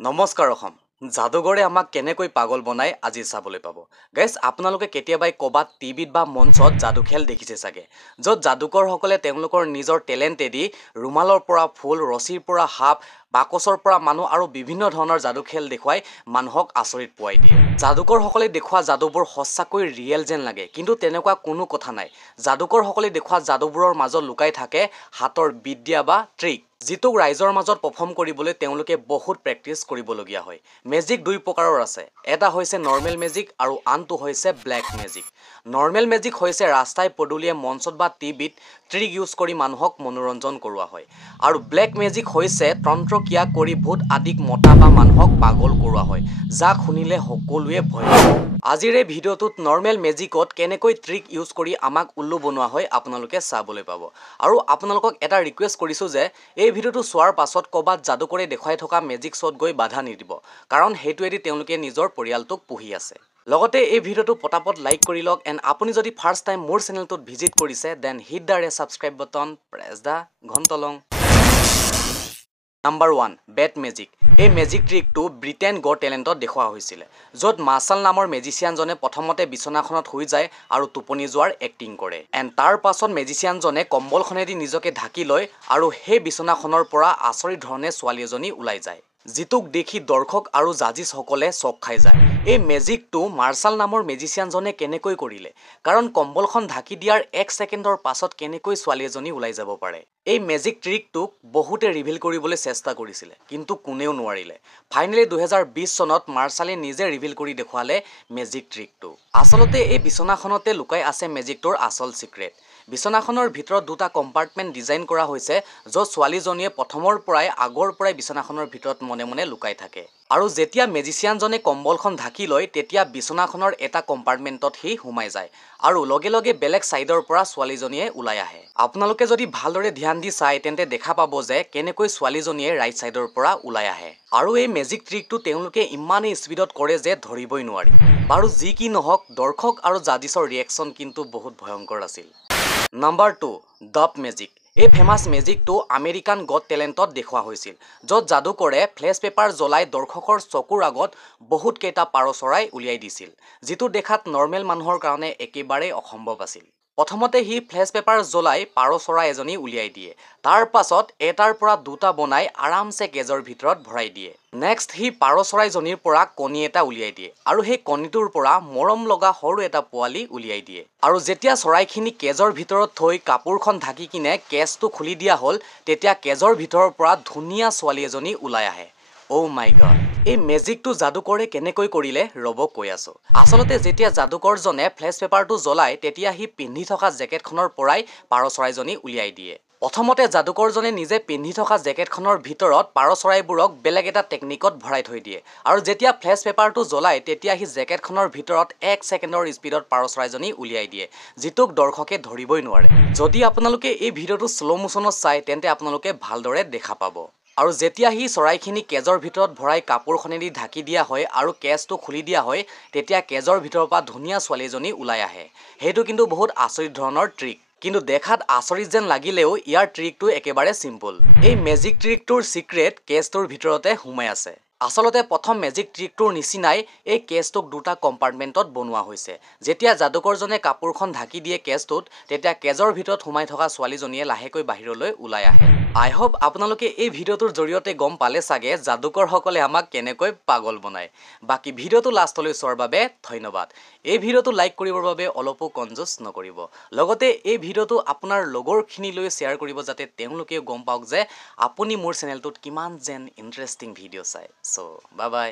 নমস্কাৰ অসম যাদুগৰে আমাক কেনেকৈ পাগল বনাই আজি চাবলৈ পাব গাইজ আপোনালোকে কেতিয়াবাই ক'বাত টিভিত বা মঞ্চত যাদু খেল দেখিছে চাগে য'ত যাদুকৰসকলে তেওঁলোকৰ নিজৰ টেলেণ্টেদি ৰুমালৰ পৰা ফুল ৰছীৰ পৰা সাপ বাকচৰ পৰা মানুহ আৰু বিভিন্ন ধৰণৰ যাদু খেল দেখুৱাই মানুহক আচৰিত পোৱাই দিয়ে যাদুকৰসকলে দেখুওৱা যাদুবোৰ সঁচাকৈ ৰিয়েল যেন লাগে কিন্তু তেনেকুৱা কোনো কথা নাই যাদুকৰসকলে দেখুওৱা যাদুবোৰৰ মাজত লুকাই থাকে হাতৰ বিদ্যা বা ট্ৰিক যিটোক ৰাইজৰ মাজত পাৰফৰ্ম কৰিবলৈ তেওঁলোকে বহুত প্ৰেক্টিছ কৰিবলগীয়া হয় মেজিক দুই প্ৰকাৰৰ আছে এটা হৈছে নৰ্মেল মেজিক আৰু আনটো হৈছে ব্লেক মেজিক নৰ্মেল মেজিক হৈছে ৰাস্তাই পদূলিয়ে মঞ্চত বা টিভিত ট্ৰিক ইউজ কৰি মানুহক মনোৰঞ্জন কৰোৱা হয় আৰু ব্লেক মেজিক হৈছে তন্ত্ৰক্ৰিয়া কৰি ভূত আদিক মতা বা মানুহক পাগল কৰোৱা হয় যাক শুনিলে সকলোৱে ভয় খায় আজিৰ এই ভিডিঅ'টোত নৰ্মেল মেজিকত কেনেকৈ ট্ৰিক ইউজ কৰি আমাক উল্লু বনোৱা হয় আপোনালোকে চাবলৈ পাব আৰু আপোনালোকক এটা ৰিকুৱেষ্ট কৰিছোঁ যে এই ভিডিঅ'টো চোৱাৰ পাছত ক'বাত যাদুকৰে দেখুৱাই থকা মেজিক শ্ব'ত গৈ বাধা নিদিব কাৰণ সেইটোৱেদি তেওঁলোকে নিজৰ পৰিয়ালটোক পুহি আছে লগতে এই ভিডিঅ'টো পটাপট লাইক কৰি লওক এণ্ড আপুনি যদি ফাৰ্ষ্ট টাইম মোৰ চেনেলটোত ভিজিট কৰিছে then hit the red subscribe button press the ঘণ্টলং নাম্বাৰ 1 বেট মেজিক এই মেজিক ট্ৰিকটো ব্ৰিটেন গট টেলেণ্টত দেখুওৱা হৈছিলে য'ত মাৰ্চাল নামৰ মেজিচিয়ানজনে প্ৰথমতে বিচনাখনত শুই যায় আৰু টোপনি যোৱাৰ এক্টিং কৰে এণ্ড তাৰ পাছত মেজিচিয়ানজনে কম্বলখনেদি নিজকে ঢাকি লয় আৰু সেই বিচনাখনৰ পৰা আচৰিত ধৰণে ছোৱালী এজনী ওলাই যায় যিটোক দেখি দৰ্শক আৰু জাজিছসকলে চক খাই যায় এই মেজিকটো মাৰ্চাল নামৰ মেজিচিয়ানজনে কেনেকৈ কৰিলে কাৰণ কম্বলখন ঢাকি দিয়াৰ 1 ছেকেণ্ডৰ পাছত কেনেকৈ ছোৱালী এজনী ওলাই যাব পাৰে এই মেজিক ট্ৰিকটোক বহুতে ৰিভিল কৰিবলৈ চেষ্টা কৰিছিলে কিন্তু কোনেও নোৱাৰিলে ফাইনেলি 2020 চনত মাৰ্চালে নিজে ৰিভিল কৰি দেখুৱালে মেজিক ট্ৰিকটো আচলতে এই বিচনাখনতে লুকাই আছে মেজিকটোৰ আচল সিক্ৰেট বিচনাখনৰ ভিতৰত দুটা কম্পাৰ্টমেণ্ট ডিজাইন কৰা হৈছে য'ত ছোৱালীজনীয়ে প্ৰথমৰ পৰাই আগৰ পৰাই বিচনাখনৰ ভিতৰত মনে মনে লুকাই থাকে আৰু যেতিয়া মেজিচিয়ানজনে কম্বলখন ঢাকি লয় তেতিয়া বিচনাখনৰ এটা কম্পাৰ্টমেণ্টত সি সোমাই যায় আৰু লগে লগে বেলেগ সাইডৰ পৰা ছোৱালীজনীয়ে ওলাই আহে আপোনালোকে যদি ভালদৰে ধ্যান দি চাই তেন্তে দেখা পাব যে কেনেকৈ ছোৱালীজনীয়ে ৰাইট সাইডৰ পৰা ওলাই আহে আৰু এই মেজিক ট্ৰিকটো তেওঁলোকে ইমানেই স্পীডত কৰে যে ধৰিবই নোৱাৰি বাৰু যি কি নহওক দৰ্শক আৰু জাজিছৰ ৰিয়েকশ্যন কিন্তু বহুত ভয়ংকৰ আছিল নাম্বাৰ 2 ডাব মেজিক এই ফেমাছ মেজিকটো আমেৰিকান গট টেলেণ্টত দেখুওৱা হৈছিল য'ত যাদুকৰে ফ্লেছ পেপাৰ জ্বলাই দৰ্শকৰ চকুৰ আগত বহুত কেইটা পাৰ চৰাই উলিয়াই দিছিল যিটো দেখাত নৰ্মেল মানুহৰ কাৰণে একেবাৰে অসম্ভৱ আছিল প্ৰথমতে সি ফ্লেছ পেপাৰ জ্বলাই পাৰ চৰাই এজনী উলিয়াই দিয়ে তাৰ পাছত এটাৰ পৰা দুটা বনাই আৰামছে কেজৰ ভিতৰত ভৰাই দিয়ে নেক্সট সি পাৰ চৰাইজনীৰ পৰা কণী এটা উলিয়াই দিয়ে আৰু সেই কণীটোৰ পৰা মৰম লগা সৰু এটা পোৱালি উলিয়াই দিয়ে আৰু যেতিয়া চৰাইখিনি কেজৰ ভিতৰত থৈ কাপোৰখন ঢাকি কিনে কেজটো খুলি দিয়া হ'ল তেতিয়া কেজৰ ভিতৰৰ পৰা ধুনীয়া ছোৱালী এজনী ওলাই আহে অ' মাই গড এই মেজিকটো যাদুকৰে কেনেকৈ কৰিলে ৰ'ব কৈ আছো আচলতে যেতিয়া যাদুকৰজনে ফ্লেছ পেপাৰটো জ্বলায় তেতিয়া সি পিন্ধি থকা জেকেটখনৰ পৰাই পাৰ চৰাইজনী উলিয়াই দিয়ে প্ৰথমতে যাদুকৰজনে নিজে পিন্ধি থকা জেকেটখনৰ ভিতৰত পাৰ চৰাইবোৰক বেলেগ এটা টেকনিকত ভৰাই থৈ দিয়ে আৰু যেতিয়া ফ্লেছ পেপাৰটো জ্বলায় তেতিয়া সি জেকেটখনৰ ভিতৰত 1 ছেকেণ্ডৰ স্পীডত পাৰ চৰাইজনী উলিয়াই দিয়ে যিটোক দৰ্শকে ধৰিবই নোৱাৰে যদি আপোনালোকে এই ভিডিঅ'টো শ্ল' মোশ্যনত চাই তেন্তে আপোনালোকে ভালদৰে দেখা পাব আৰু যেতিয়া সি চৰাইখিনি কেজৰ ভিতৰত ভৰাই কাপোৰখনেদি ঢাকি দিয়া হয় আৰু কেজটো খুলি দিয়া হয় তেতিয়া কেজৰ ভিতৰৰ পৰা ধুনীয়া ছোৱালীজনী ওলাই আহে সেইটো কিন্তু বহুত আচৰিত ধৰণৰ ট্ৰিক কিন্তু দেখাত আচৰিত যেন লাগিলেও ইয়াৰ ট্ৰিকটো একেবাৰে সিম্পল এই মেজিক ট্ৰিকটোৰ সিক্ৰেট কেজটোৰ ভিতৰতে সোমাই আছে আচলতে প্ৰথম মেজিক ট্ৰিকটোৰ নিচিনাই এই কেজটোক দুটা কম্পাৰ্টমেণ্টত বনোৱা হৈছে যেতিয়া যাদুকৰজনে কাপোৰখন ঢাকি দিয়ে কেজটোত তেতিয়া কেজৰ ভিতৰত সোমাই থকা ছোৱালীজনীয়ে লাহেকৈ বাহিৰলৈ ওলাই আহে আই হোপ আপোনালোকে এই ভিডিঅ'টোৰ জৰিয়তে গম পালে চাগে যাদুকৰসকলে আমাক কেনেকৈ পাগল বনায় বাকি ভিডিঅ'টো লাষ্টলৈ চোৱাৰ বাবে ধন্যবাদ এই ভিডিঅ'টো লাইক কৰিবৰ বাবে অলপো কনজুচ নকৰিব লগতে এই ভিডিঅ'টো আপোনাৰ লগৰখিনিলৈ শ্বেয়াৰ কৰিব যাতে তেওঁলোকেও গম পাওক যে আপুনি মোৰ চেনেলটোত কিমান যেন ইণ্টাৰেষ্টিং ভিডিঅ' চায় চ' বাই বাই